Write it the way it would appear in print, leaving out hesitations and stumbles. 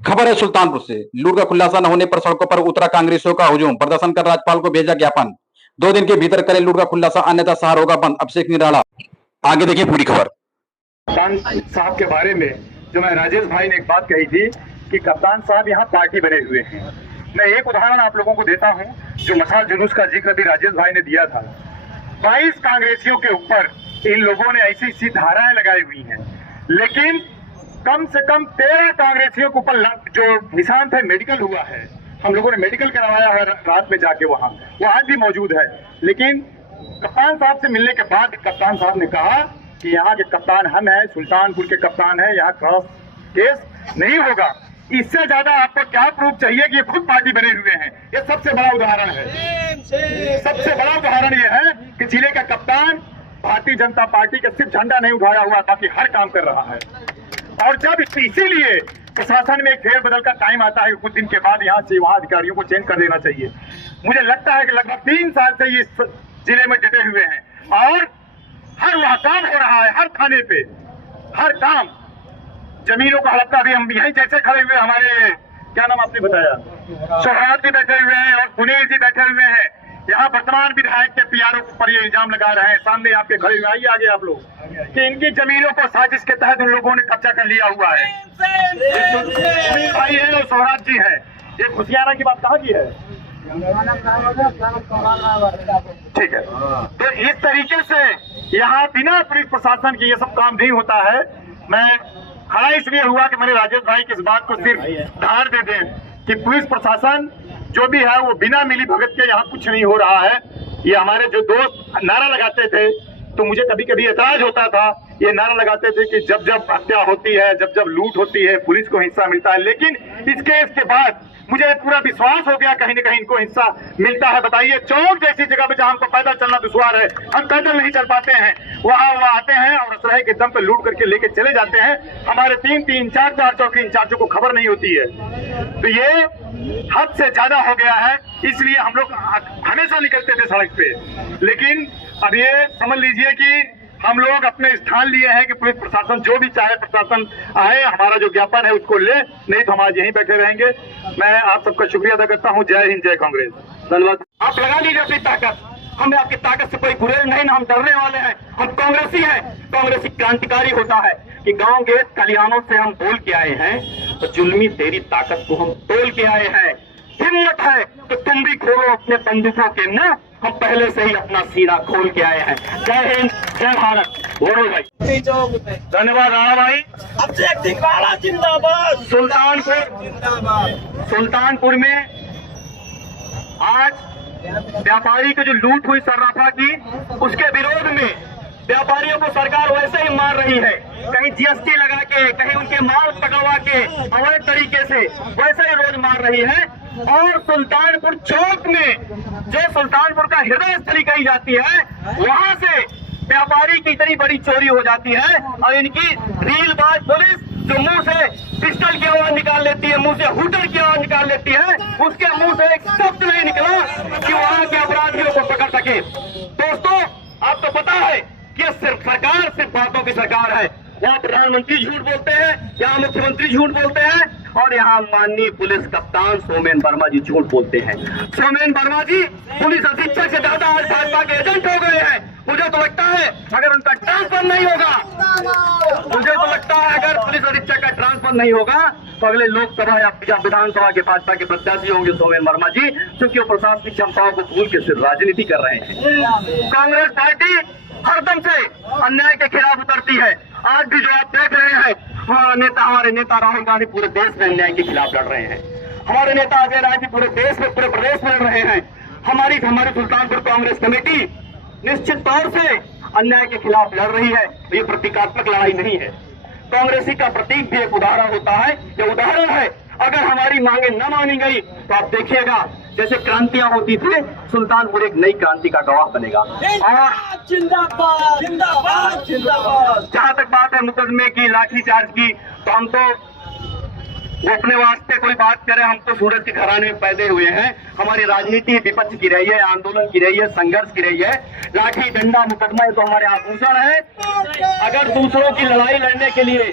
खबर है सुल्तानपुर से। लूट का खुलासा न होने पर सड़कों पर उतरा कांग्रेसियों का हुजूम। प्रदर्शन कर राज्यपाल को भेजा ज्ञापन। 2 दिन के भीतर करें लूट का खुलासा, अन्यथा शहर होगा बंद। अभिषेक निराला। आगे देखिए पूरी खबर। कप्तान साहब के बारे में जो मैं राजेश भाई ने एक बात कही थी कि कप्तान साहब यहाँ पार्टी बने हुए हैं। मैं एक उदाहरण आप लोगों को देता हूँ, जो मशाल जुलूस का जिक्र भी राजेश भाई ने दिया था। 22 कांग्रेसियों के ऊपर इन लोगों ने ऐसी ऐसी धाराएं लगाई हुई हैं, लेकिन कम से कम 13 कांग्रेसियों के ऊपर जो निशान थे मेडिकल हुआ है। हम लोगों ने मेडिकल करवाया है रात में जाके, वहां वो आज भी मौजूद है। लेकिन कप्तान साहब से मिलने के बाद कप्तान साहब ने कहा कि यहाँ के कप्तान हम हैं, सुल्तानपुर के कप्तान है, यहाँ क्रॉस केस नहीं होगा। इससे ज्यादा आपको क्या प्रूफ चाहिए कि ये खुद पार्टी बने हुए हैं? ये सबसे बड़ा उदाहरण है। सबसे बड़ा उदाहरण ये है कि जिले का कप्तान भारतीय जनता पार्टी का सिर्फ झंडा नहीं उठाया हुआ, बाकी हर काम कर रहा है। और जब इसीलिए प्रशासन में फेरबदल का टाइम आता है, कुछ दिन के बाद यहाँ से वहाँ अधिकारियों को चेंज कर देना चाहिए। मुझे लगता है कि लगभग 3 साल से ये जिले में डटे हुए हैं और हर वहाँ काम हो रहा है, हर थाने पे हर काम। जमीनों का हड़पना भी हम यहीं जैसे खड़े हुए, हमारे क्या नाम आपने बताया, सोहराब जी बैठे हुए हैं और सुनील जी बैठे हुए हैं। यहाँ वर्तमान विधायक के पीआरओ पर ये इल्जाम लगा रहे हैं, सामने आपके खड़े हुए। आइए आगे आप लोग, कि इनकी जमीनों को साजिश के तहत उन लोगों ने कब्जा कर लिया हुआ है। सुनील भाई है और सोहराब जी है। ये खुशियाना की बात कहाँ की है? ठीक है, तो इस तरीके से यहाँ बिना पुलिस प्रशासन के ये सब काम नहीं होता है। मैं खड़ा इसलिए हुआ कि मैंने राजेश भाई की इस बात को सिर्फ धार दे दें कि पुलिस प्रशासन जो भी है वो बिना मिली भगत के यहाँ कुछ नहीं हो रहा है। ये हमारे जो दोस्त नारा लगाते थे, तो मुझे कभी कभी एतराज होता था। ये नारा लगाते थे कि जब जब हत्या होती है, जब जब लूट होती है, पुलिस को हिस्सा मिलता है। लेकिन इसके बाद मुझे पूरा विश्वास हो गया कहीं न कहीं इनको हिस्सा मिलता है। बताइए, चौक जैसी जगह पे जहाँ हमको पैदल चलना दुश्वार है, हम पैदल नहीं चल पाते हैं, वहाँ आते हैं और असलहे के दम पे लूट करके लेके चले जाते हैं। हमारे 3-3, 4-4 चौकी इंचार्जों को खबर नहीं होती है। तो ये हद से ज्यादा हो गया है। इसलिए हम लोग हमेशा निकलते थे सड़क पे, लेकिन अब ये समझ लीजिए कि हम लोग अपने स्थान लिए हैं कि पुलिस प्रशासन जो भी चाहे प्रशासन आए, हमारा जो ज्ञापन है उसको ले, नहीं तो हम आज यहीं बैठे रहेंगे। मैं आप सबका शुक्रिया अदा करता हूं। जय हिंद, जय कांग्रेस। धन्यवाद। आप लगा लीजिए अपनी ताकत, हमें आपकी ताकत से कोई गुरेज नहीं, ना हम डरने वाले हैं। हम कांग्रेसी हैं। कांग्रेसी क्रांतिकारी होता है कि गांव के कल्याणों से हम बोल के आए हैं, तो जुल्मी तेरी ताकत को हम तोल के आए हैं। हिम्मत है तो तुम भी खोलो अपने बंदूकों के मुंह, हम पहले से ही अपना सीना खोल के आए हैं। जय हिंद, जय भारत। बोलो भाई। धन्यवाद राणा भाई। जिंदाबाद। सुल्तानपुर में आज व्यापारी की जो लूट हुई सर्राफा की, उसके विरोध में व्यापारियों को सरकार वैसे ही मार रही है, कहीं जीएसटी लगा के, कहीं उनके माल पकड़वा के अवैध तरीके से वैसे ही रोज मार रही है। और सुल्तानपुर चौक में, जो सुल्तानपुर का हृदय स्थली कही जाती है, वहां से व्यापारी की इतनी बड़ी चोरी हो जाती है और इनकी रीलबाज पुलिस जो मुंह से पिस्टल की आवाज निकाल लेती है, मुंह से हुटर की आवाज निकाल लेती है, उसके मुंह से एक शब्द नहीं निकला कि वहां के अपराधियों को पकड़ सके। दोस्तों, आपको पता है कि सिर्फ सरकार सिर्फ बातों की सरकार है। यहाँ प्रधानमंत्री झूठ बोलते हैं, यहाँ मुख्यमंत्री झूठ बोलते हैं और यहाँ माननीय पुलिस कप्तान सोमेन वर्मा जी झूठ बोलते हैं। सोमेन वर्मा जी पुलिस अधीक्षक से ज्यादा आज भाजपा के एजेंट हो गए हैं। मुझे तो लगता है अगर उनका ट्रांसफर नहीं होगा, मुझे तो लगता है अगर पुलिस अधीक्षक का ट्रांसफर नहीं होगा तो अगले लोकसभा या विधानसभा के भाजपा के प्रत्याशी होंगे सोमेन वर्मा जी, क्योंकि वो प्रशासनिक क्षमताओं को भूल के सिर्फ राजनीति कर रहे हैं। कांग्रेस पार्टी हरदम से अन्याय के खिलाफ उतरती है। आज भी जो आप देख रहे हैं, हमारे नेता राहुल गांधी पूरे देश में अन्याय के खिलाफ लड़ रहे हैं। हमारे नेता अजय राय जी पूरे देश में, पूरे प्रदेश में लड़ रहे हैं। हमारी सुल्तानपुर कांग्रेस कमेटी निश्चित तौर से अन्याय के खिलाफ लड़ रही है। ये प्रतीकात्मक लड़ाई नहीं है। कांग्रेसी का प्रतीक भी एक उदाहरण होता है, ये उदाहरण है। अगर हमारी मांगे न मानी गई तो आप देखिएगा जैसे क्रांतियां होती थी, सुल्तानपुर एक नई क्रांति का गवाह बनेगा। और जिंदाबाद जिंदाबाद जिंदाबाद। जहां तक बात है मुकदमे की, लाठीचार्ज की, तो हम तो वो अपने वास्ते कोई बात करे, हम तो सूरज के घराने में पैदे हुए हैं। हमारी राजनीति विपक्ष की रही है, आंदोलन की रही है, संघर्ष की रही है। लाठी डंडा मुकदमा तो हमारे आभूषण है। अगर दूसरों की लड़ाई लड़ने के लिए